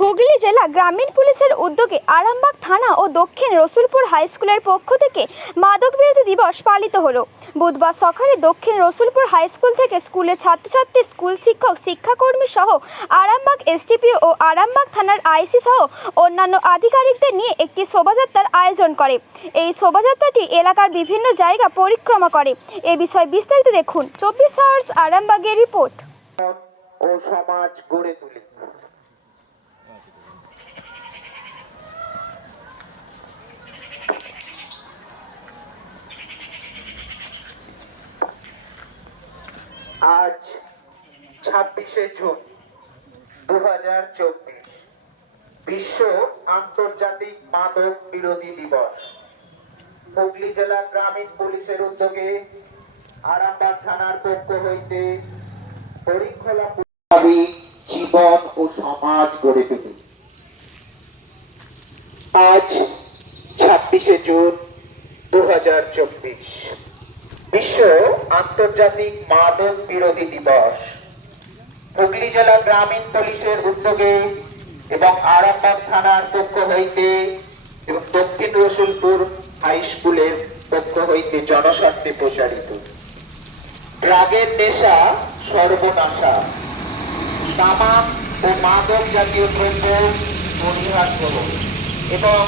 হুগলি জেলা গ্রামীণ পুলিশের উদ্যোগে আরামবাগ থানা ও দক্ষিণ রসুলপুর হাই স্কুলের পক্ষ থেকে মাদক বিরোধী দিবস পালিত হলো। বুধবার সকালে দক্ষিণ রসুলপুর হাই স্কুল থেকে স্কুলের ছাত্রছাত্রী, স্কুল শিক্ষক, শিক্ষাকর্মী সহ আরামবাগ এসডিপিও ও আরামবাগ থানার আইসি সহ অন্যান্য আধিকারিকদের নিয়ে একটি শোভাযাত্রার আয়োজন করে। এই শোভাযাত্রাটি এলাকার বিভিন্ন জায়গা পরিক্রমা করে। এ বিষয়ে বিস্তারিত দেখুন চব্বিশ আওয়ার্স আরামবাগের রিপোর্ট। ও সমাজ গড়ে তুলি। আজ ছাব্বিশে জুন দু বিশ্ব আন্তর্জাতিক মাদক বিরোধী দিবস। হুগলি জেলা গ্রামীণ পুলিশের উদ্যোগে আরামবাগ থানার পক্ষ হইতে আমি জীবন ও সমাজ গড়ে তুলি। আজ ছাব্বিশে জুন দু হাজার চব্বিশ। বিশ্ব আন্তর্জাতিক মাদক বিরোধী দিবস। হুগলি জেলা গ্রামীণ পুলিশের উদ্যোগে এবং আরামবাগ থানার পক্ষ হইতে এবং দক্ষিণ রসুলপুর হাই স্কুলের পক্ষ হইতে জনস্বার্থে প্রসারিত ড্রাগের নেশা সর্বনাশা। তামাক ও মাদক জাতীয় দ্রব্য পরিহার করুন এবং